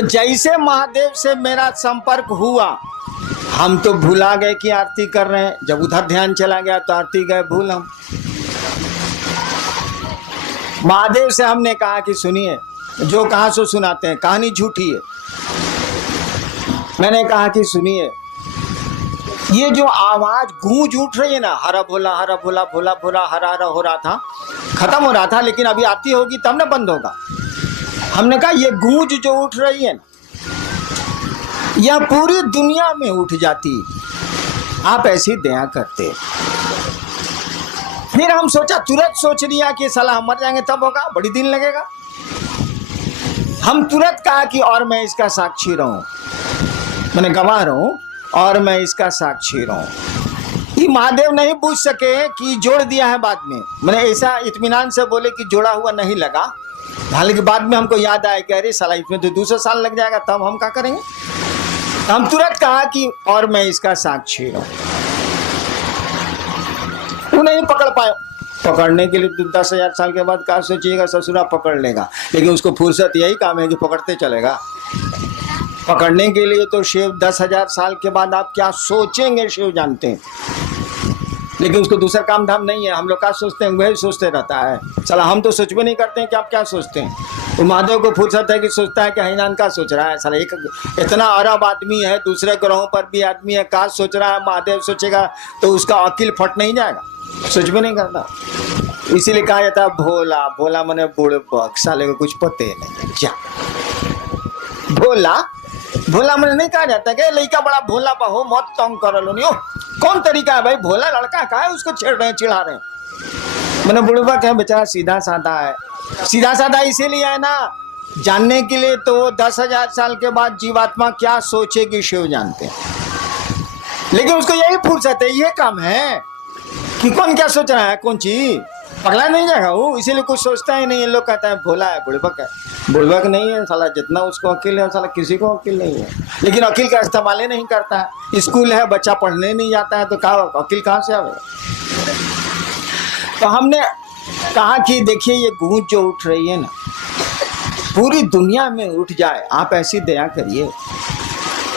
तो जैसे महादेव से मेरा संपर्क हुआ, हम तो भुला गए कि आरती कर रहे हैं। जब उधर ध्यान चला गया तो आरती गए भूल हम। महादेव से हमने कहा कि सुनिए, जो कहाँ सो सुनाते हैं, कहानी झूठी है। मैंने कहा कि सुनिए, ये जो आवाज गूंज उठ रही है ना, हरा भोला भोला भोला हरा हरा हो रहा था, खत्म हो रहा था, लेकिन अभी आरती होगी तब ना बंद होगा। हमने कहा ये गूंज जो उठ रही है ना, यह पूरी दुनिया में उठ जाती, आप ऐसी दया करते। फिर हम सोचा, तुरंत सोच लिया कि साला हम मर जाएंगे तब होगा, बड़ी दिन लगेगा। हम तुरंत कहा कि और मैं इसका साक्षी रहूं, मैंने गवाह रहूं और मैं इसका साक्षी रहूं। ये महादेव नहीं पूछ सके कि जोड़ दिया है बाद में। मैंने ऐसा इत्मीनान से बोले कि जोड़ा हुआ नहीं लगा। हालांकि बाद में हमको याद आया कि अरे साला इसमें तो 200 साल लग जाएगा, तब हम क्या करेंगे। हम तुरंत कहा कि और मैं इसका साक्षी रहूं। वो नहीं पकड़ पाए। पकड़ने के लिए तो 10,000 साल के बाद क्या सोचिएगा, ससुरा पकड़ लेगा, लेकिन उसको फुर्सत यही काम है कि पकड़ते चलेगा। पकड़ने के लिए तो शिव 10,000 साल के बाद आप क्या सोचेंगे शिव जानते हैं, लेकिन उसको दूसरा काम धाम नहीं है। हम लोग क्या सोचते हैं वही सोचते रहता है। चला हम तो सोच भी नहीं करते हैं कि आप क्या सोचते हैं। तो महादेव को फुर्सत है कि सोचता है कि हैनान का सोच रहा है। साला एक इतना अरब आदमी है, दूसरे ग्रहों पर भी आदमी है, का सोच रहा है। महादेव सोचेगा तो उसका अकिल फट नहीं जाएगा, सोच भी नहीं करता। इसीलिए कहा जाता है भोला भोला मने बुड़बक, साले को कुछ पते नहीं। क्या भोला भोला मैंने नहीं कहा जाता कि लड़का बड़ा भोला हो, मत तंग कर लो। नहीं कौन तरीका है भाई, भोला लड़का का है, उसको छेड़ रहे हैं, चिढ़ा रहे हैं। मैंने बुड़बक है बेचारा, सीधा साधा है। सीधा साधा इसीलिए है ना, जानने के लिए तो 10,000 साल के बाद जीवात्मा क्या सोचेगी शिव जानते हैं। लेकिन उसको यही फुर्सत है, ये काम है कि कौन क्या सोच रहा है, कौन चीज पगला नहीं जाएगा वो, इसीलिए कुछ सोचता ही नहीं है। लोग कहता है भोला है, बुड़बक है। बुड़बक नहीं है साला, जितना उसको अकील है साला किसी को अकील नहीं है। लेकिन अकील का इस्तेमाल ही नहीं करता है। स्कूल है, बच्चा पढ़ने नहीं जाता है, तो कहा अकील कहाँ से आवेगा। तो हमने कहा कि देखिए ये गूंज जो उठ रही है ना, पूरी दुनिया में उठ जाए, आप ऐसी दया करिए।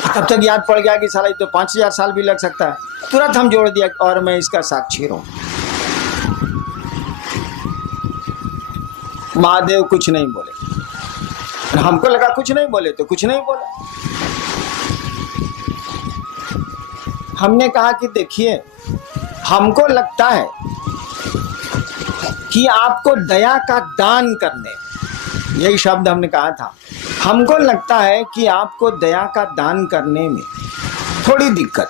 तब तक याद पड़ गया कि साला तो 5,000 साल भी लग सकता है। तुरंत हम जोड़ दिया और मैं इसका साक्षी रहूं। महादेव कुछ नहीं बोले, हमको लगा कुछ नहीं बोले तो कुछ नहीं बोले। हमने कहा कि देखिए, हमको लगता है कि आपको दया का दान करने, यही शब्द हमने कहा था, हमको लगता है कि आपको दया का दान करने में थोड़ी दिक्कत,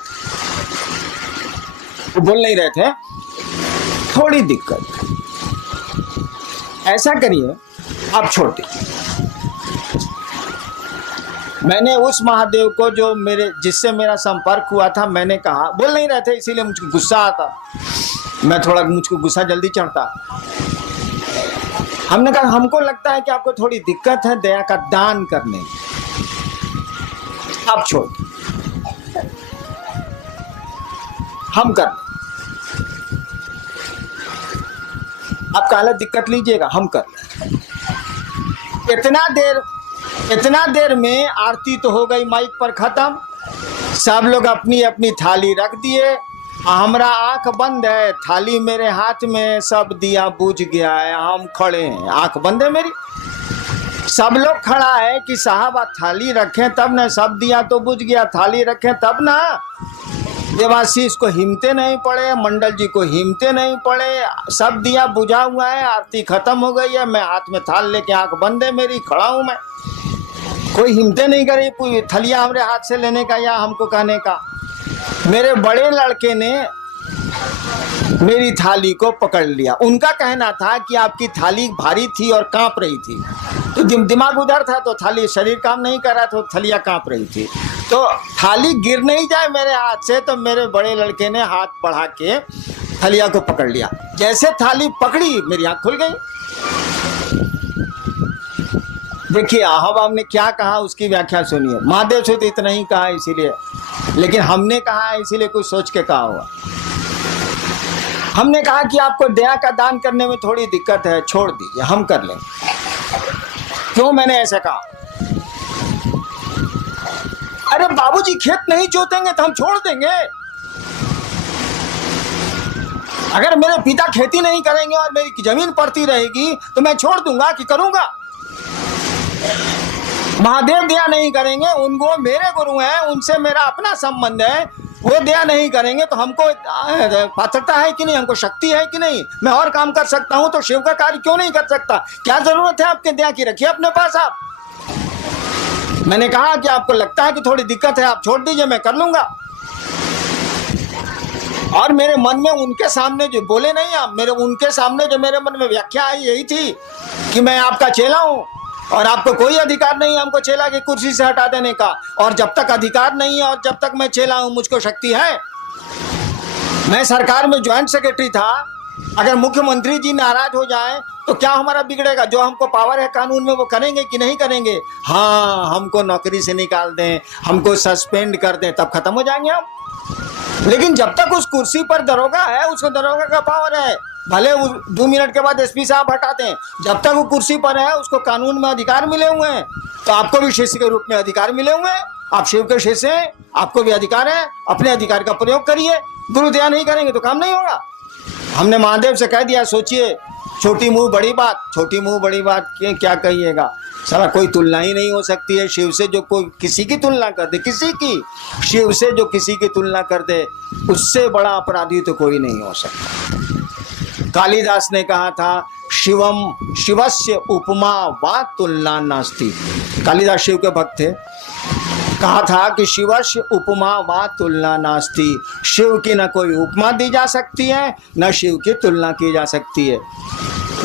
वो बोल नहीं रहे थे, थोड़ी दिक्कत। ऐसा करिए, आप छोड़ दीजिए। मैंने उस महादेव को जो जिससे मेरा संपर्क हुआ था, मैंने कहा, बोल नहीं रहे थे इसीलिए मुझको गुस्सा आता, मुझको गुस्सा जल्दी चढ़ता। हमने कहा हमको लगता है कि आपको थोड़ी दिक्कत है दया का दान करने में, आप छोड़, हम कर, आप काला दिक्कत लीजिएगा, हम कर। इतना देर में आरती तो हो गई माइक पर खत्म। सब लोग अपनी अपनी थाली रख दिए, हमारा आंख बंद है, थाली मेरे हाथ में, सब दिया बुझ गया है, हम खड़े हैं, आंख बंद है मेरी। सब लोग खड़ा है कि साहब आप थाली रखें तब ना, सब दिया तो बुझ गया, थाली रखें तब ना। देवाशीष को हिम्मते नहीं पड़े, मंडल जी को हिम्मते नहीं पड़े, सब दिया बुझा हुआ है, आरती खत्म हो गई है, मैं हाथ में थाल लेके, आंख बंद है मेरी, खड़ा हूं मैं, कोई हिम्मते नहीं करे कोई थलिया हमारे हाथ से लेने का या हमको कहने का। मेरे बड़े लड़के ने मेरी थाली को पकड़ लिया। उनका कहना था कि आपकी थाली भारी थी और कांप रही थी, तो दिमाग उधर था, तो थाली, शरीर काम नहीं कर रहा, तो थलिया कांप रही थी, तो थाली गिर नहीं जाए मेरे हाथ से, तो मेरे बड़े लड़के ने हाथ बढ़ा के थलिया को पकड़ लिया। जैसे थाली पकड़ी मेरी आंख खुल गई। देखिए अब हमने क्या कहा उसकी व्याख्या सुनिए। महादेव से तो इतना ही कहा इसीलिए, लेकिन हमने कहा इसीलिए कुछ सोच के कहा हुआ। हमने कहा कि आपको दया का दान करने में थोड़ी दिक्कत है, छोड़ दीजिए, हम कर लेंगे। क्यों मैंने ऐसा कहा? अरे बाबूजी खेत नहीं जोतेंगे तो हम छोड़ देंगे। अगर मेरे पिता खेती नहीं करेंगे और मेरी जमीन पड़ती रहेगी तो मैं छोड़ दूंगा कि करूंगा? महादेव दया नहीं करेंगे, उनको मेरे गुरु हैं, उनसे मेरा अपना संबंध है, वो दया नहीं करेंगे तो हमको पात्रता है कि नहीं, हमको शक्ति है कि नहीं? मैं और काम कर सकता हूं तो शिव का कार्य क्यों नहीं कर सकता? क्या जरूरत है आपके दया की? रखिए अपने पास आप। मैंने कहा कि आपको लगता है कि थोड़ी दिक्कत है, आप छोड़ दीजिए, मैं कर लूंगा। और मेरे मन में उनके सामने जो बोले नहीं आप, मेरे उनके सामने जो मेरे मन में व्याख्या आई यही थी कि मैं आपका चेला हूं और आपको कोई अधिकार नहीं है हमको चेला की कुर्सी से हटा देने का। और जब तक अधिकार नहीं है और जब तक मैं चेला हूं मुझको शक्ति है। मैं सरकार में ज्वाइंट सेक्रेटरी था, अगर मुख्यमंत्री जी नाराज हो जाए तो क्या हमारा बिगड़ेगा? जो हमको पावर है कानून में वो करेंगे कि नहीं करेंगे? हाँ, हमको नौकरी से निकाल दें, हमको सस्पेंड कर दें, तब खत्म हो जाएंगे हम। लेकिन जब तक उस कुर्सी पर दरोगा है, उसको दरोगा का पावर है, भले 2 मिनट के बाद एसपी साहब हटा दें, जब तक वो कुर्सी पर है उसको कानून में अधिकार मिले हुए हैं। तो आपको भी शिष्य के रूप में अधिकार मिले हुए हैं, आप शिव के शिष्य हैं, आपको भी अधिकार है, अपने अधिकार का प्रयोग करिए। गुरु दया नहीं करेंगे तो काम नहीं होगा। हमने महादेव से कह दिया, सोचिए, छोटी मुंह बड़ी बात, छोटी मुंह बड़ी बात क्या कहिएगा? साला कोई तुलना ही नहीं हो सकती है शिव से। जो कोई किसी की तुलना कर दे, किसी की, शिव से जो किसी की तुलना कर दे, उससे बड़ा अपराधी तो कोई नहीं हो सकता। कालिदास ने कहा था, शिवम शिवस्य उपमा वा तुलना नास्ति। कालिदास शिव के भक्त थे, कहा था कि शिवस्य उपमा वा तुलना नास्ति। शिव की न कोई उपमा दी जा सकती है, न शिव की तुलना की जा सकती है।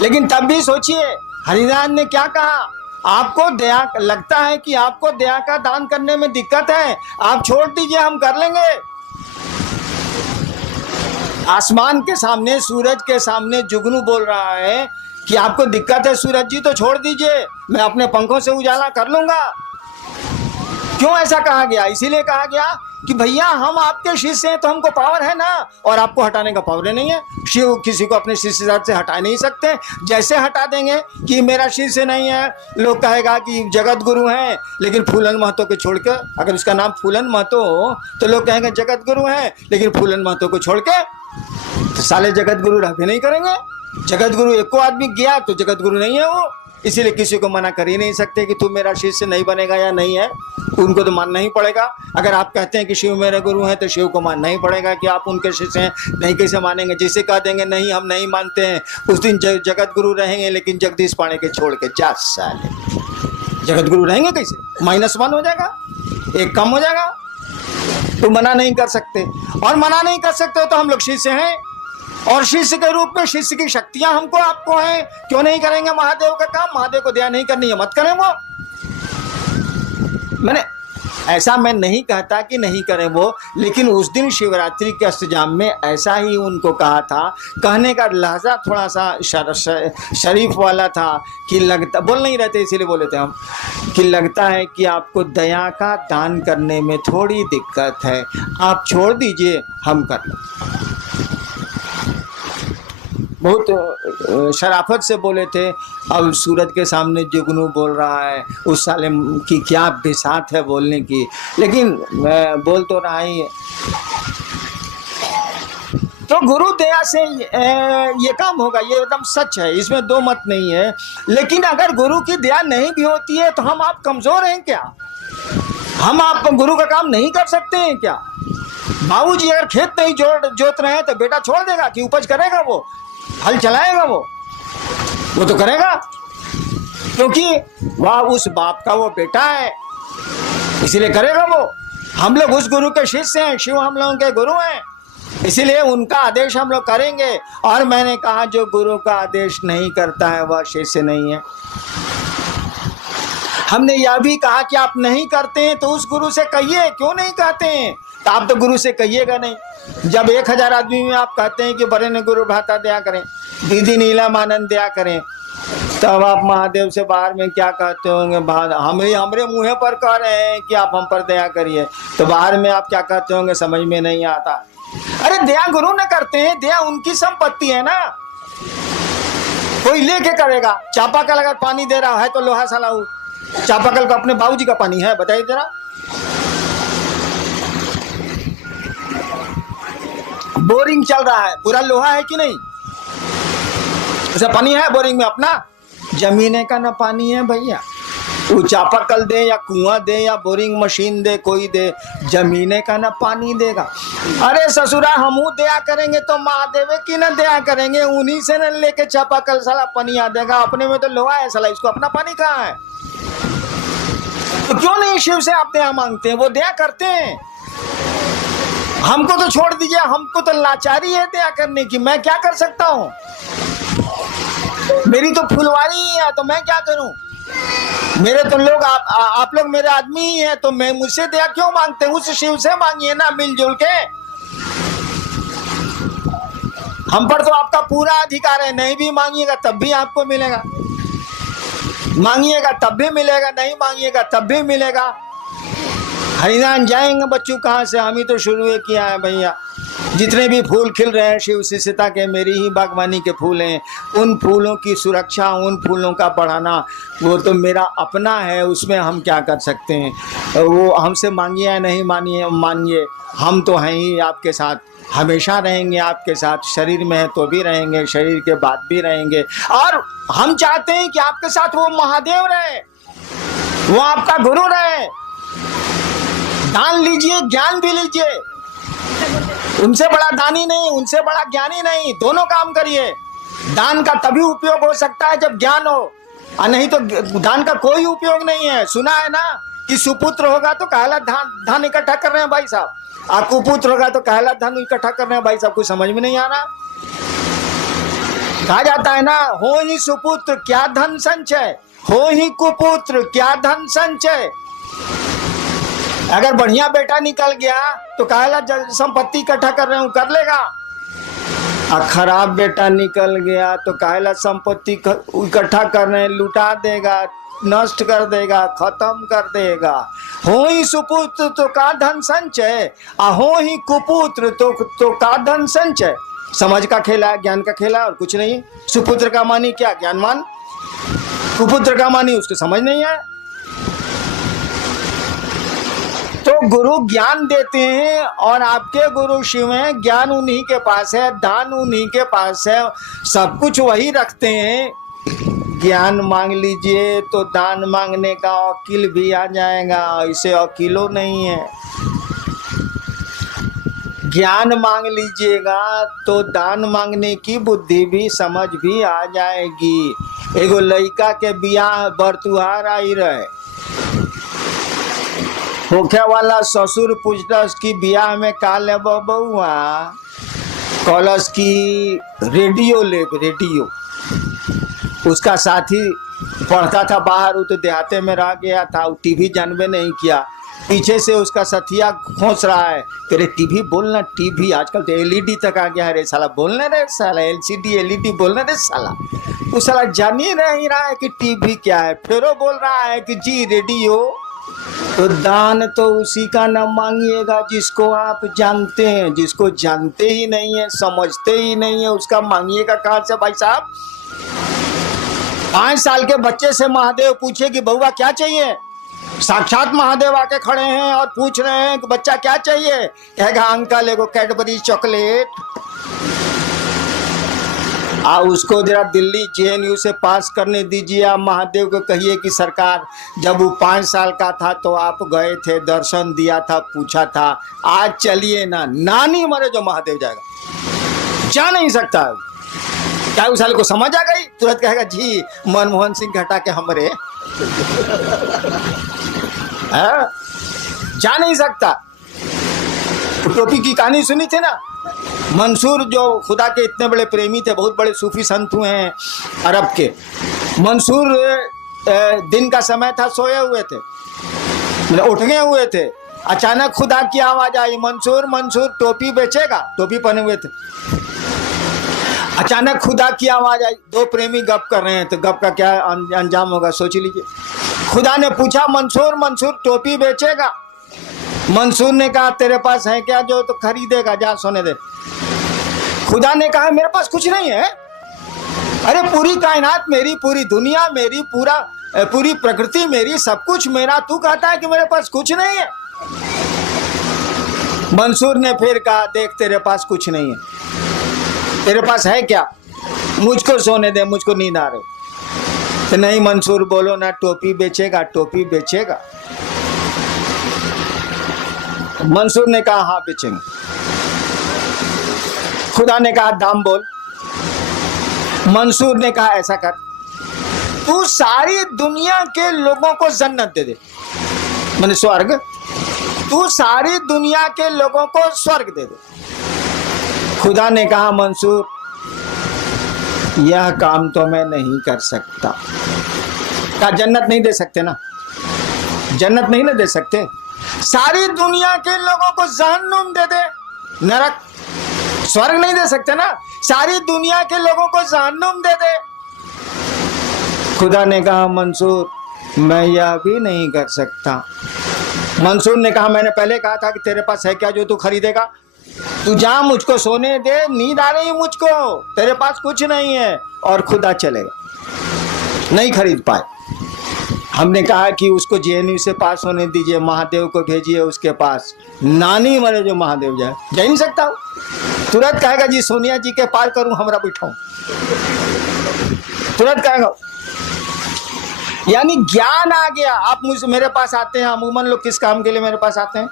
लेकिन तब भी सोचिए, हरिनारायण ने क्या कहा? आपको दया लगता है कि आपको दया का दान करने में दिक्कत है, आप छोड़ दीजिए, हम कर लेंगे। आसमान के सामने, सूरज के सामने जुगनू बोल रहा है कि आपको दिक्कत है सूरज जी, तो छोड़ दीजिए, मैं अपने पंखों से उजाला कर लूंगा। क्यों ऐसा कहा गया? इसीलिए कहा गया कि भैया हम आपके शिष्य हैं तो हमको पावर है ना, और आपको हटाने का पावर नहीं है। शिव किसी को अपने शिष्य से हटा नहीं सकते। जैसे हटा देंगे कि मेरा शिष्य नहीं है, लोग कहेगा कि जगत गुरु हैं, लेकिन फूलन महतो को छोड़ के, अगर उसका नाम फूलन महतो हो तो लोग कहेंगे जगत गुरु हैं, लेकिन फूलन महतो को छोड़ के तो साले जगत गुरु रहते नहीं करेंगे। जगत गुरु एक को आदमी गया तो जगत गुरु नहीं है वो। इसीलिए किसी को मना कर ही नहीं सकते कि तू मेरा शिष्य नहीं बनेगा या नहीं है, उनको तो मानना ही पड़ेगा। अगर आप कहते हैं कि शिव मेरे गुरु हैं तो शिव को मानना ही पड़ेगा कि आप उनके शिष्य हैं। नहीं कैसे मानेंगे? जिसे कह देंगे नहीं हम नहीं मानते हैं, उस दिन जगत गुरु रहेंगे, लेकिन जगदीश पांडे के छोड़ के 4 साल जगत गुरु रहेंगे कैसे? -1 हो जाएगा, 1 कम हो जाएगा। तो मना नहीं कर सकते, और मना नहीं कर सकते तो हम लोग शिष्य हैं, और शिष्य के रूप में शिष्य की शक्तियां हमको आपको हैं। क्यों नहीं करेंगे महादेव का काम? महादेव को दया नहीं करनी है, मत करें वो। मैंने ऐसा मैं नहीं कहता कि नहीं करें वो, लेकिन उस दिन शिवरात्रि के अष्टजाम में ऐसा ही उनको कहा था। कहने का लहजा थोड़ा सा शरीफ वाला था कि लगता, बोल नहीं रहते इसीलिए बोले थे हम, कि लगता है कि आपको दया का दान करने में थोड़ी दिक्कत है, आप छोड़ दीजिए, हम कर लें। बहुत शराफत से बोले थे। अब सूरज के सामने जुगनू बोल रहा है, उस साले की क्या बिसात है बोलने की, लेकिन बोल तो रहा ही है। तो गुरु दया से ये काम होगा, ये एकदम सच है, इसमें 2 मत नहीं है। लेकिन अगर गुरु की दया नहीं भी होती है तो हम आप कमजोर हैं क्या? हम आप गुरु का काम नहीं कर सकते हैं क्या? बाबूजी अगर खेत नहीं जोत रहे हैं तो बेटा छोड़ देगा कि उपज करेगा? वो हल चलाएगा, वो तो करेगा, क्योंकि वह उस बाप का वो बेटा है, इसीलिए करेगा वो। हम लोग उस गुरु के शिष्य हैं, शिव हम लोगों के गुरु हैं, इसीलिए उनका आदेश हम लोग करेंगे। और मैंने कहा जो गुरु का आदेश नहीं करता है वह शिष्य नहीं है। हमने यह भी कहा कि आप नहीं करते हैं तो उस गुरु से कहिए, क्यों नहीं कहते हैं? तो आप तो गुरु से कहिएगा नहीं। जब 1000 आदमी में आप कहते हैं कि बड़े ने गुरु भ्राता दया करें, दीदी नीलम आनंद दया करें, तब आप महादेव से बाहर में क्या कहते होंगे? हमरे मुँह पर कह रहे हैं कि आप हम पर दया करिए, तो बाहर में आप क्या कहते होंगे? समझ में नहीं आता। अरे दया गुरु ने करते हैं, दया उनकी संपत्ति है ना, कोई लेके करेगा। चापाकल अगर पानी दे रहा है तो लोहा सलाऊ, चापाकल का अपने बाबूजी का पानी है? बताइए जरा। बोरिंग चल रहा है, पूरा लोहा है कि नहीं? उसका पानी है बोरिंग में अपना? जमीने का ना पानी है भैया। वो चापाकल दे या कुआं दे या बोरिंग मशीन दे, कोई दे, जमीने का ना पानी देगा। अरे ससुरा हमू दया करेंगे तो महादेव की ना दया करेंगे, उन्हीं से न लेके चापाकल साला पानी आ देगा। अपने में तो लोहा है साला, इसको अपना पानी कहाँ है? तो क्यों नहीं शिव से आप दया मांगते हैं? वो दया करते हैं। हमको तो छोड़ दीजिए, हमको तो लाचारी है दया करने की। मैं क्या कर सकता हूँ? मेरी तो फुलवारी ही है, तो मैं क्या करूं? मेरे तो लोग आप लोग मेरे आदमी ही हैं, तो मैं मुझसे दया क्यों मांगते हैं? उस शिव से मांगिए ना मिलजुल के। हम पर तो आपका पूरा अधिकार है, नहीं भी मांगिएगा तब भी आपको मिलेगा, मांगिएगा तब भी मिलेगा, नहीं मांगिएगा तब भी मिलेगा। हरिनाम जाएंगे बच्चों कहाँ से? हम ही तो शुरू किया है भैया। जितने भी फूल खिल रहे हैं शिव शिष्यता के, मेरी ही बागवानी के फूल हैं। उन फूलों की सुरक्षा, उन फूलों का बढ़ाना, वो तो मेरा अपना है, उसमें हम क्या कर सकते हैं? वो हमसे मांगिए या नहीं मानिए, हम तो हैं ही आपके साथ, हमेशा रहेंगे आपके साथ। शरीर में है तो भी रहेंगे, शरीर के बाद भी रहेंगे। और हम चाहते हैं कि आपके साथ वो महादेव रहे, वो आपका गुरु रहे। दान लीजिए, ज्ञान भी लीजिए। उनसे बड़ा दानी नहीं, उनसे बड़ा ज्ञानी नहीं, दोनों काम करिए। दान का तभी उपयोग हो सकता है जब ज्ञान हो, और नहीं तो दान का कोई उपयोग नहीं है। सुना है ना कि सुपुत्र होगा तो कहला धन इकट्ठा कर रहे हैं भाई साहब, और कुपुत्र होगा तो कहला धन इकट्ठा कर रहे हैं भाई साहब। कुछ समझ में नहीं आ रहा। कहा जाता है ना, हो ही सुपुत्र क्या धन संचय, हो ही कुपुत्र क्या धन संचय। अगर बढ़िया बेटा निकल गया तो कहला संपत्ति इकट्ठा कर रहे हूं, कर लेगा। और खराब बेटा निकल गया तो कहला संपत्ति इकट्ठा कर रहे हैं, लुटा देगा, नष्ट कर देगा, खत्म कर देगा। हो ही सुपुत्र तो का धन संचय, और हो ही कुपुत्र तो का धन संचय। समझ का खेला है, ज्ञान का खेला, और कुछ नहीं। सुपुत्र का मानी क्या? ज्ञानवान। कुपुत्र का मानी उसको समझ नहीं है। तो गुरु ज्ञान देते हैं, और आपके गुरु शिव हैं। ज्ञान उन्हीं के पास है, दान उन्हीं के पास है, सब कुछ वही रखते हैं। ज्ञान मांग लीजिए तो दान मांगने का वकील भी आ जाएगा, ऐसे वकीलों नहीं है। ज्ञान मांग लीजिएगा तो दान मांगने की बुद्धि भी, समझ भी आ जाएगी। एगो लड़का के बियाह बरतुहार आई रहे, होखे वाला ससुर पूछलस कि बियाह में का लेब बउआ? कहलस कि रेडियो लेब, रेडियो। उसका साथी पढ़ता था बाहर, वो तो देहाते में रह गया था, वो टीवी जानबे नहीं किया। पीछे से उसका साथिया खोस रहा है, तेरे टीवी बोलना, टीवी आजकल तो एलईडी तक आ गया रे साला, बोलने रे साला, एलसीडी एलईडी बोलने रे साला। वो साला जान ही नहीं रहा है कि टीवी क्या है, फिर वो बोल रहा है कि जी रेडियो। तो दान तो उसी का न मांगिएगा जिसको आप जानते हैं, जिसको जानते ही नहीं है, समझते ही नहीं है, उसका मांगिएगा कहाँ से भाई साहब? 5 साल के बच्चे से महादेव पूछे कि बउआ क्या चाहिए? साक्षात महादेव आके खड़े हैं और पूछ रहे हैं कि बच्चा क्या चाहिए? कहेगा अंकल एगो कैडबरी चॉकलेट। उसको जरा दिल्ली जेएनयू से पास करने दीजिए। आप महादेव को कहिए कि सरकार, जब वो 5 साल का था तो आप गए थे, दर्शन दिया था, पूछा था, आज चलिए ना, नानी मरे जो महादेव जाएगा, जा नहीं सकता। क्या उस साल को समझ आ गई? तुरंत कहेगा जी मनमोहन सिंह घटा के हमरे जा नहीं सकता। तो टोपी की कहानी सुनी थी ना, मंसूर जो खुदा के इतने बड़े प्रेमी थे, बहुत बड़े सूफी संत हुए हैं अरब के। मंसूर दिन का समय था, सोए हुए थे, उठ गए हुए थे। अचानक खुदा की आवाज आई, मंसूर मंसूर टोपी बेचेगा? टोपी पहने हुए थे। अचानक खुदा की आवाज आई, 2 प्रेमी गप कर रहे हैं, तो गप का क्या अंजाम होगा सोच लीजिए। खुदा ने पूछा मंसूर मंसूर टोपी बेचेगा? मंसूर ने कहा तेरे पास है क्या जो तो खरीदेगा, जा सोने दे। खुदा ने कहा मेरे पास कुछ नहीं है। अरे पूरी कायनात मेरी, पूरी दुनिया मेरी, पूरा पूरी प्रकृति मेरी, सब कुछ मेरा, तू कहता है कि मेरे पास कुछ नहीं है। मंसूर ने फिर कहा, देख तेरे पास कुछ नहीं है, तेरे पास है क्या? मुझको सोने दे, मुझको नींद आ रही। तो नहीं मंसूर, बोलो ना, टोपी बेचेगा? टोपी बेचेगा? मंसूर ने कहा हाँ बेचेंगे। खुदा ने कहा दाम बोल। मंसूर ने कहा ऐसा कर, तू सारी दुनिया के लोगों को जन्नत दे दे, माने स्वर्ग, तू सारी दुनिया के लोगों को स्वर्ग दे दे। खुदा ने कहा मंसूर, यह काम तो मैं नहीं कर सकता। कहा जन्नत नहीं दे सकते ना, जन्नत नहीं ना दे सकते, सारी दुनिया के लोगों को जहन्नुम दे दे, नरक, स्वर्ग नहीं दे सकते ना, सारी दुनिया के लोगों को जहन्नुम दे दे। खुदा ने कहा मंसूर, मैं यह भी नहीं कर सकता। मंसूर ने कहा मैंने पहले कहा था कि तेरे पास है क्या जो तू खरीदेगा? तू जा, मुझको सोने दे, नींद आ रही मुझको, तेरे पास कुछ नहीं है। और खुदा चलेगा, नहीं खरीद पाए। हमने कहा कि उसको जेएनयू से पास होने दीजिए, महादेव को भेजिए उसके पास, नानी मरे जो महादेव जाए, जा नहीं सकता। तुरंत कहेगा जी सोनिया जी के पार करूं, हमरा बिठाऊं, तुरंत कहेगा। यानी ज्ञान आ गया। आप मुझसे मेरे पास आते हैं, अमूमन लोग किस काम के लिए मेरे पास आते हैं?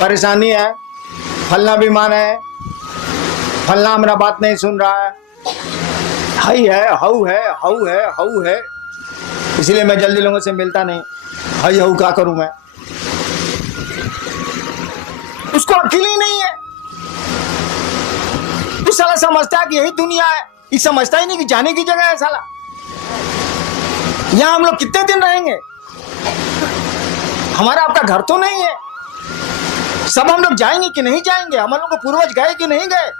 परेशानी है, फलना बीमार है, फलना हमारा बात नहीं सुन रहा है, हई है, हऊ है, हऊ है, हऊ है, इसलिए मैं जल्दी लोगों से मिलता नहीं। हई हऊ क्या करूं मैं? उसको अकेले ही नहीं है। तू साला समझता है कि यही दुनिया है, ये समझता ही नहीं कि जाने की जगह है। साला यहां हम लोग कितने दिन रहेंगे? हमारा आपका घर तो नहीं है। सब हम लोग जाएंगे कि नहीं जाएंगे? हम लोग को पूर्वज गए कि नहीं गए?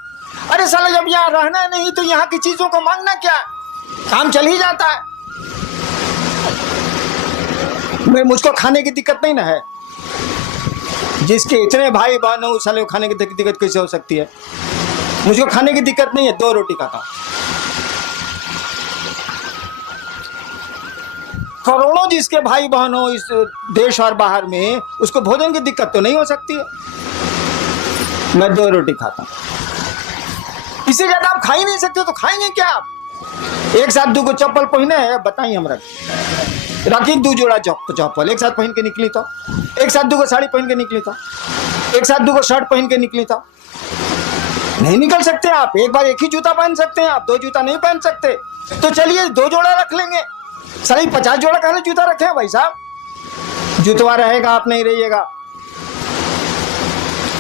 अरे साला जब यहाँ रहना नहीं तो यहाँ की चीजों को मांगना क्या, काम चल ही जाता है। मुझको खाने की दिक्कत नहीं ना है, जिसके इतने भाई बहन हो साले खाने की दिक्कत कैसे हो सकती है? मुझको खाने की दिक्कत नहीं है, 2 रोटी खाता हूं। करोड़ों जिसके भाई बहन हो इस देश और बाहर में, उसको भोजन की दिक्कत तो नहीं हो सकती है। मैं 2 रोटी खाता हूं, इससे ज्यादा आप खा ही नहीं सकते, तो खाएंगे क्या आप? एक साथ 2 चप्पल पहने है, बताइए हमरा, राखी 2 जोड़ा चप्पल एक साथ पहन के निकली था, एक साथ 2 साड़ी पहन के निकली था, एक साथ 2 शर्ट पहन के निकली था। नहीं निकल सकते आप। एक बार एक ही जूता पहन सकते हैं आप, 2 जूता नहीं पहन सकते। तो चलिए 2 जोड़ा रख लेंगे। सारी 50 जोड़ा कहने जूता रखे हैं भाई साहब। जुतवा रहेगा, आप नहीं रहिएगा।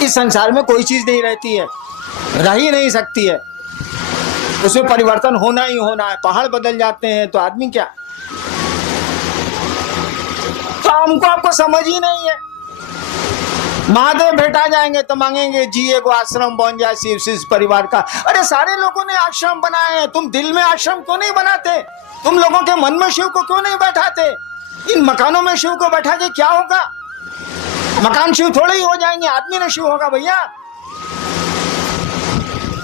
इस संसार में कोई चीज नहीं रहती है, रह ही नहीं सकती है, उसमें परिवर्तन होना ही होना है। पहाड़ बदल जाते हैं तो आदमी क्या? तो हमको आपको समझ ही नहीं है। महादेव भेटा जाएंगे तो मांगेंगे जी एगो आश्रम बन जाए शिव परिवार का। अरे सारे लोगों ने आश्रम बनाए हैं, तुम दिल में आश्रम क्यों नहीं बनाते? तुम लोगों के मन में शिव को क्यों नहीं बैठाते? इन मकानों में शिव को बैठा के क्या होगा? मकान शिव थोड़े ही हो जाएंगे, आदमी ना शिव होगा भैया।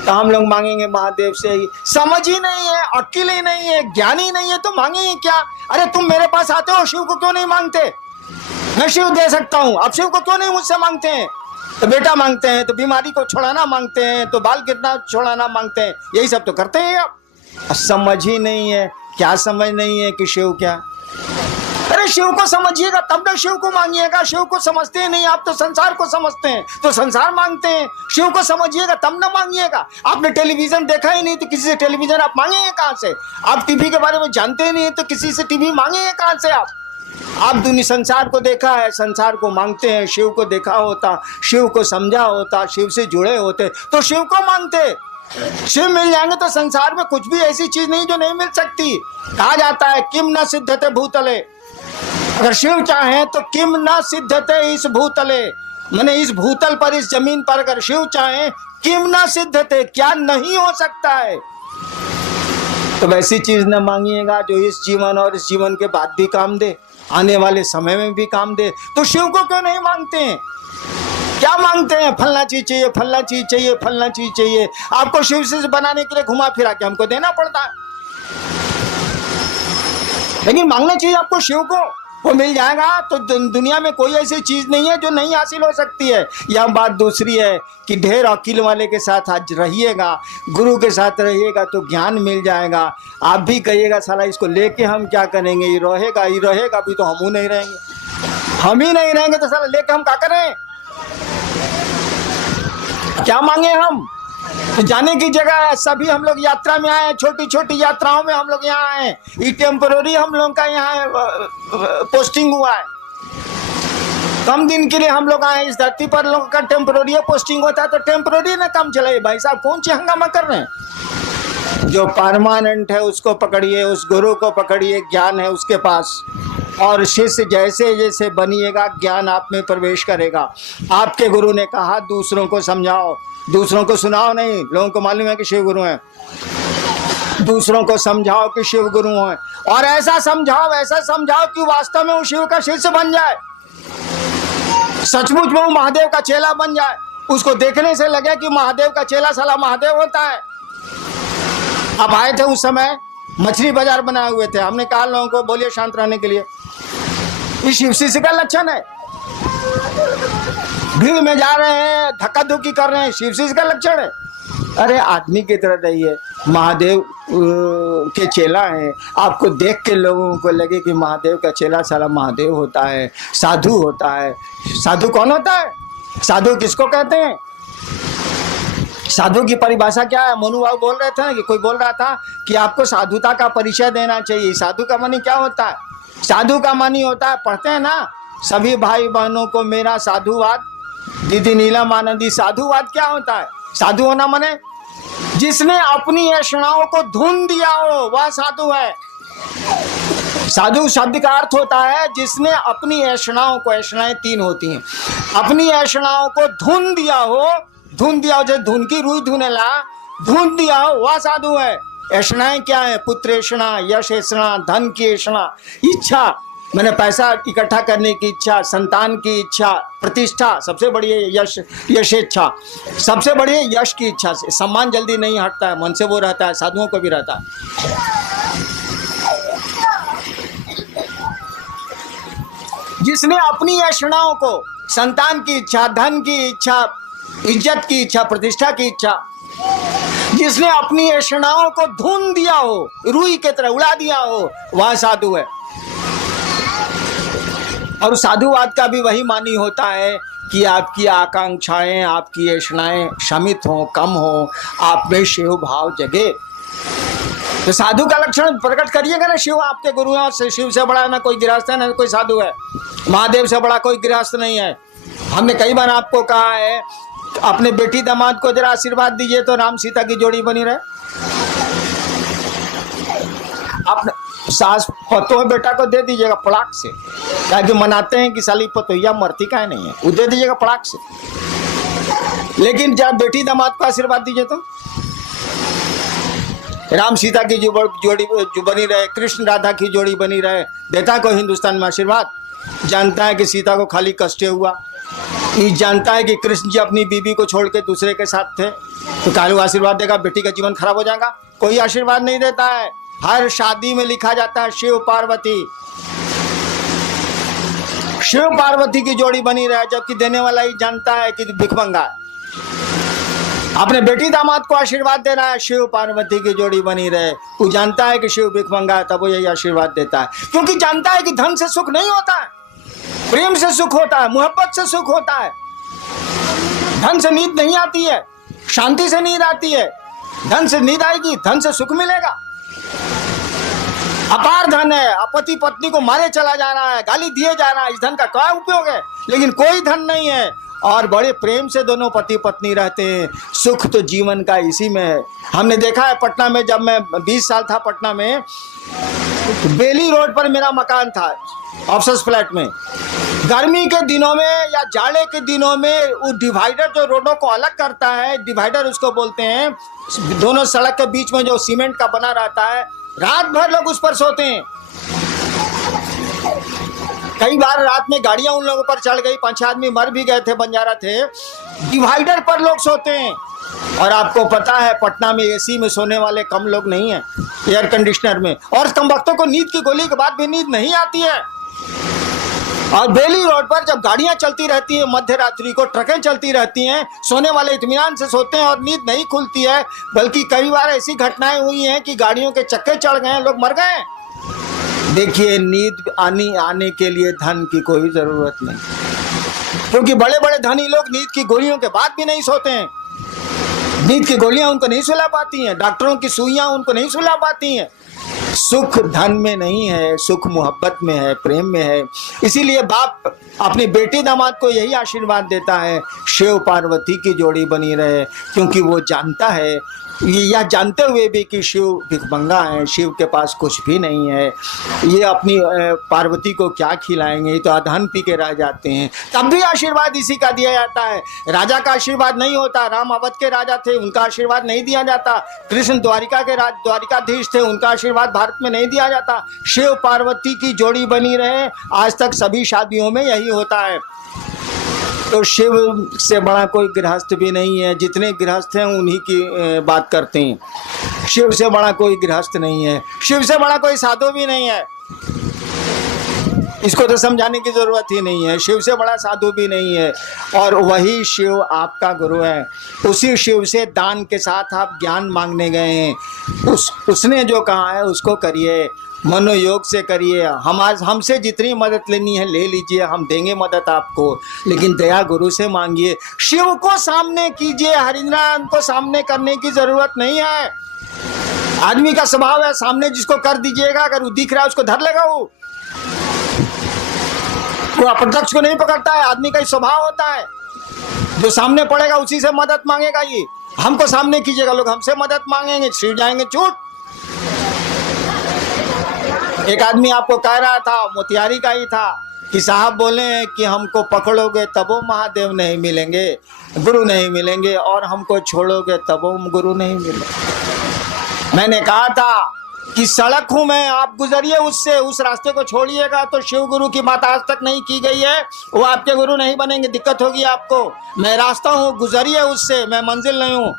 तो हम लोग मांगेंगे महादेव से ही। समझ ही नहीं है, अक्ल ही नहीं है, ज्ञान ही नहीं है, तो मांगेंगे क्या? अरे तुम मेरे पास आते हो, शिव को क्यों नहीं मांगते? मैं शिव दे सकता हूं, आप शिव को क्यों नहीं मुझसे मांगते हैं? तो बेटा मांगते हैं, तो बीमारी को छुड़ाना मांगते हैं, तो बाल गिरना छुड़ाना मांगते हैं, यही सब तो करते हैं आप। समझ ही नहीं है। क्या समझ नहीं है कि शिव क्या? अरे शिव को समझिएगा तब ना शिव को मांगिएगा। शिव को समझते ही नहीं आप, तो संसार को समझते हैं तो संसार मांगते हैं। शिव को समझिएगा तब ना मांगिएगा। आपने टेलीविजन देखा ही नहीं तो किसी से टेलीविजन आप मांगेंगे कहां से? आप टीवी के बारे में जानते ही नहीं तो किसी से टीवी मांगेंगे कहां से आप दुनिया संसार को देखा है, संसार को मांगते हैं। शिव को देखा होता, शिव को समझा होता, शिव से जुड़े होते तो शिव को मांगते। शिव मिल जाएंगे तो संसार में कुछ भी ऐसी चीज नहीं जो नहीं मिल सकती। कहा जाता है किम न सिद्धते भूतले, अगर शिव चाहे तो किम न सिद्धते इस भूतले, माने इस भूतल पर, इस जमीन पर अगर शिव चाहे, किम न सिद्धते, क्या नहीं हो सकता है? तो वैसी चीज न मांगिएगा जो इस जीवन और इस जीवन के बाद भी काम दे, आने वाले समय में भी काम दे। तो शिव को क्यों नहीं मांगते हैं? क्या मांगते हैं? फलना चीज चाहिए, फलना चीज चाहिए, फलना चीज चाहिए। आपको शिव से बनाने के लिए घुमा फिरा के हमको देना पड़ता है। लेकिन मांगना चाहिए आपको शिव को, वो मिल जाएगा। तो दुनिया में कोई ऐसी चीज नहीं है जो नहीं हासिल हो सकती है। यह बात दूसरी है कि ढेर अकील वाले के साथ आज रहिएगा, गुरु के साथ रहिएगा तो ज्ञान मिल जाएगा। आप भी कहिएगा साला इसको लेके हम क्या करेंगे, ये रहेगा भी तो हम नहीं रहेंगे, हम ही नहीं रहेंगे तो साला लेके हम क्या करें, क्या मांगे हम। तो जाने की जगह है, सभी हम लोग यात्रा में आए हैं, छोटी छोटी यात्राओं में हम लोग यहाँ आए हैं। ये टेम्पररी हम लोग का यहाँ पोस्टिंग हुआ है, कम दिन के लिए हम लोग आए इस धरती पर। लोगों का टेम्पररी पोस्टिंग होता है तो टेम्पररी ना काम चलाइए भाई साहब, कौन सी हंगामा कर रहे हैं। जो परमानेंट है उसको पकड़िए, उस गुरु को पकड़िए, ज्ञान है उसके पास। और शिष्य जैसे जैसे बनिएगा ज्ञान आप में प्रवेश करेगा। आपके गुरु ने कहा दूसरों को समझाओ, दूसरों को सुनाओ नहीं। लोगों को मालूम है कि शिव गुरु हैं, दूसरों को समझाओ कि शिव गुरु हैं। और ऐसा समझाओ कि वास्तव में वो शिव का शिष्य बन जाए, सचमुच में वो महादेव का चेला बन जाए। उसको देखने से लगे कि महादेव का चेला साला महादेव होता है। अब आए थे उस समय मछली बाजार बनाए हुए थे, हमने कहा लोगों को बोलिए शांत रहने के लिए, ये शिव शिष्य का लक्षण है। भीड़ में जा रहे हैं, धक्का धुक्की कर रहे हैं, शिव शिष्य का लक्षण है। अरे आदमी की तरह रहिए, महादेव के चेला है। आपको देख के लोगों को लगे कि महादेव का चेला साला महादेव होता है, साधु होता है। साधु कौन होता है, साधु किसको कहते हैं, साधु की परिभाषा क्या है। मोनू बाबू बोल रहे थे ना कि कोई बोल रहा था कि आपको साधुता का परिचय देना चाहिए। साधु का मानी क्या होता है, साधु का मानी होता है, पढ़ते हैं ना, सभी भाई बहनों को मेरा साधुवाद। दीदी नीलम आनंदी, साधुवाद क्या होता है, साधु होना माने जिसने अपनी ऐषणाओं को धुन दिया हो वह साधु है। साधु शब्द का अर्थ होता है जिसने अपनी ऐषणाओं को, ऐषणाएं तीन होती हैं, अपनी ऐषणाओं को धुन दिया हो जैसे धुन की रुई धुनेला, धुन दिया हो वह साधु है। ऐषणाएं क्या है, पुत्र ऐषणा, यश ऐषणा, धन की ऐषणा, इच्छा मैंने पैसा इकट्ठा करने की इच्छा, संतान की इच्छा, प्रतिष्ठा, सबसे बड़ी है यश इच्छा, सबसे बड़ी है यश की इच्छा। से सम्मान जल्दी नहीं हटता है, मन से वो रहता है, साधुओं को भी रहता है। जिसने अपनी ऐषणाओं को, संतान की इच्छा, धन की इच्छा, इज्जत की इच्छा, प्रतिष्ठा की इच्छा, जिसने अपनी ऐषणाओं को धुन दिया हो, रुई की तरह उड़ा दिया हो, वह साधु है। और साधुवाद का भी वही मानी होता है कि आपकी आकांक्षाएं, आपकी ऐषणाएं शमित हो, कम हो, आप में शिव भाव जगे। तो साधु का लक्षण प्रकट करिएगा ना। शिव आपके गुरु हैं, और शिव से बड़ा ना कोई गृहस्थ है ना कोई साधु है, महादेव से बड़ा कोई गृहस्थ नहीं है। हमने कई बार आपको कहा है अपने बेटी दामाद को जरा आशीर्वाद दीजिए तो राम सीता की जोड़ी बनी रहे। अपने सास पतो बेटा को दे दीजिएगा पड़ाक से, ताकि मनाते हैं कि साली पतोया मरती काहे नहीं है, वो दे दीजिएगा पड़ाक से। लेकिन जब बेटी दामाद को आशीर्वाद दीजिए तो राम सीता की जोड़ी जो बनी रहे, कृष्ण राधा की जोड़ी बनी रहे, देता को हिंदुस्तान में आशीर्वाद। जानता है कि सीता को खाली कष्ट हुआ, ये जानता है कि कृष्ण जी अपनी बीबी को छोड़ के दूसरे के साथ थे, तो कालू आशीर्वाद देगा बेटी का जीवन खराब हो जाएगा? कोई आशीर्वाद नहीं देता है। हर शादी में लिखा जाता है शिव पार्वती की जोड़ी बनी रहे, जबकि देने वाला ही जानता है कि भिखमंगा है। अपने बेटी दामाद को आशीर्वाद दे रहा है शिव पार्वती की जोड़ी बनी रहे, वो जानता है कि शिव भिखमंगा है, तब वो यही आशीर्वाद देता है, क्योंकि जानता है कि धन से सुख नहीं होता है, प्रेम से सुख होता है, मोहब्बत से सुख होता है। धन से नींद नहीं आती है, शांति से नींद आती है। धन से नींद आएगी, धन से सुख मिलेगा। अपार धन है, पति पत्नी को मारे चला जा रहा है, गाली दिए जा रहा है, इस धन का क्या उपयोग है? लेकिन कोई धन नहीं है, और बड़े प्रेम से दोनों पति पत्नी रहते हैं। सुख तो जीवन का इसी में है। हमने देखा है पटना में, जब मैं 20 साल था पटना में, तो बेली रोड पर मेरा मकान था, ऑफिस फ्लैट में। गर्मी के दिनों में या जाड़े के दिनों में वो डिवाइडर जो रोडों को अलग करता है, डिवाइडर उसको बोलते हैं, दोनों सड़क के बीच में जो सीमेंट का बना रहता है, रात भर लोग उस पर सोते हैं। कई बार रात में गाड़ियां उन लोगों पर चढ़ गई, 5 आदमी मर भी गए थे, बंजारा थे। डिवाइडर पर लोग सोते हैं। और आपको पता है पटना में एसी में सोने वाले कम लोग नहीं हैं, एयर कंडीशनर में। और कम वक्तों को नींद की गोली के बाद भी नींद नहीं आती है। और बेली रोड पर जब गाड़ियां चलती रहती हैं, मध्य रात्रि को ट्रकें चलती रहती हैं, सोने वाले इत्मीनान से सोते हैं और नींद नहीं खुलती है। बल्कि कई बार ऐसी घटनाएं हुई हैं कि गाड़ियों के चक्के चढ़ गए, लोग मर गए। देखिए, नींद आने के लिए धन की कोई जरूरत नहीं, क्योंकि बड़े बड़े धनी लोग नींद की गोलियों के बाद भी नहीं सोते हैं। नींद की गोलियां उनको नहीं सुला पाती हैं, डॉक्टरों की सुइयां उनको नहीं सुला पाती हैं। सुख धन में नहीं है, सुख मोहब्बत में है, प्रेम में है। इसीलिए बाप अपनी बेटी दामाद को यही आशीर्वाद देता है, शिव पार्वती की जोड़ी बनी रहे, क्योंकि वो जानता है, यह जानते हुए भी कि शिव भिखमंगा है, शिव के पास कुछ भी नहीं है, ये अपनी पार्वती को क्या खिलाएंगे, ये तो अधन पी के रह जाते हैं। तब भी आशीर्वाद इसी का दिया जाता है। राजा का आशीर्वाद नहीं होता। राम अवध के राजा थे, उनका आशीर्वाद नहीं दिया जाता। कृष्ण द्वारिकाधीश थे, उनका आशीर्वाद भारत में नहीं दिया जाता। शिव पार्वती की जोड़ी बनी रहे, आज तक सभी शादियों में यही होता है। तो शिव से बड़ा कोई गृहस्थ भी नहीं है। जितने गृहस्थ हैं उन्हीं की बात करते हैं। शिव से बड़ा कोई गृहस्थ नहीं है, शिव से बड़ा कोई साधु भी नहीं है। इसको तो समझाने की जरूरत ही नहीं है। शिव से बड़ा साधु भी नहीं है। और वही शिव आपका गुरु है। उसी शिव से दान के साथ आप ज्ञान मांगने गए हैं। उसने जो कहा है उसको करिए, मनोयोग से करिए। हमसे जितनी मदद लेनी है ले लीजिए, हम देंगे मदद आपको, लेकिन दया गुरु से मांगिए। शिव को सामने कीजिए, हरिनारायण को सामने करने की जरूरत नहीं है। आदमी का स्वभाव है, सामने जिसको कर दीजिएगा, अगर वो दिख रहा है उसको धर लेगा। वो अप्रत्यक्ष को नहीं पकड़ता है। आदमी का स्वभाव होता है, जो सामने पड़ेगा उसी से मदद मांगेगा। ये हमको सामने कीजिएगा, लोग हमसे मदद मांगेंगे, शिव जाएंगे छूट। एक आदमी आपको कह रहा था, मोतिहारी का ही था, कि साहब बोले हैं कि हमको पकड़ोगे तब वो महादेव नहीं मिलेंगे, गुरु नहीं मिलेंगे, और हमको छोड़ोगे तब वो गुरु नहीं मिलेंगे। मैंने कहा था कि सड़क हूं मैं, आप गुजरिए उससे, उस रास्ते को छोड़िएगा तो शिव गुरु की बात आज तक नहीं की गई है, वो आपके गुरु नहीं बनेंगे, दिक्कत होगी आपको। मैं रास्ता हूँ, गुजरिए उससे, मैं मंजिल नहीं हूँ।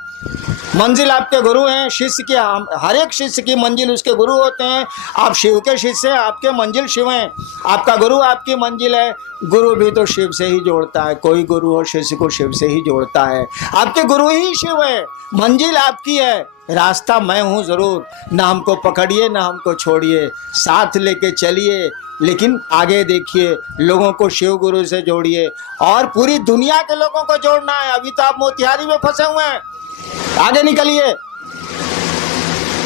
मंजिल आपके गुरु हैं। शिष्य की, हर एक शिष्य की मंजिल उसके गुरु होते हैं। आप शिव के शिष्य हैं, आपके मंजिल शिव हैं। आपका गुरु आपकी मंजिल है। गुरु भी तो शिव से ही जोड़ता है, कोई गुरु हो शिष्य को शिव से ही जोड़ता है। आपके गुरु ही शिव है, मंजिल आपकी है, रास्ता मैं हूँ जरूर। ना हमको पकड़िए ना हमको छोड़िए, साथ लेके चलिए, लेकिन आगे देखिए, लोगों को शिव गुरु से जोड़िए और पूरी दुनिया के लोगों को जोड़ना है। अभी तो आप मोतिहारी में फंसे हुए हैं, आगे निकलिए।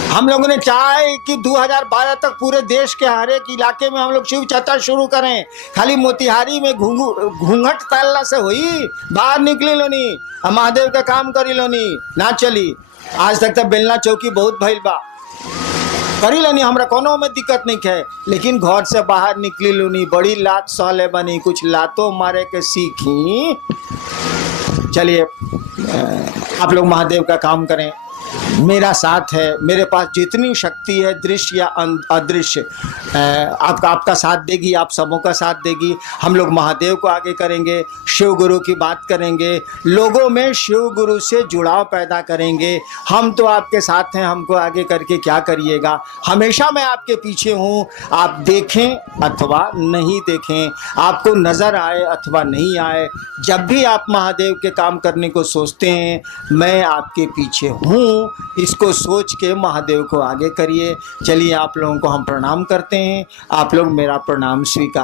हम लोगों ने चाहा है कि 2012 तक पूरे देश के हर एक इलाके में हम लोग शिव चर्चा शुरू करें। खाली मोतिहारी में घूंघट तल्ला से हुई, बाहर निकली लोनी, महादेव का काम करी लोनी, ना चली। आज तक तो बेलना चौकी बहुत भइल बा, करी लेनी, हमरा कोनो में दिक्कत नहीं है, लेकिन घर से बाहर निकली लोनी, बड़ी लात सहले बनी, कुछ लातों मारे के सीखी। चलिए, आप लोग महादेव का काम करें, मेरा साथ है, मेरे पास जितनी शक्ति है दृश्य या अदृश्य आपका साथ देगी, आप सबों का साथ देगी। हम लोग महादेव को आगे करेंगे, शिव गुरु की बात करेंगे, लोगों में शिव गुरु से जुड़ाव पैदा करेंगे। हम तो आपके साथ हैं, हमको आगे करके क्या करिएगा। हमेशा मैं आपके पीछे हूँ, आप देखें अथवा नहीं देखें, आपको नज़र आए अथवा नहीं आए, जब भी आप महादेव के काम करने को सोचते हैं, मैं आपके पीछे हूँ, इसको सोच के महादेव को आगे करिए। चलिए, आप लोगों को हम प्रणाम करते हैं, आप लोग मेरा प्रणाम स्वीकार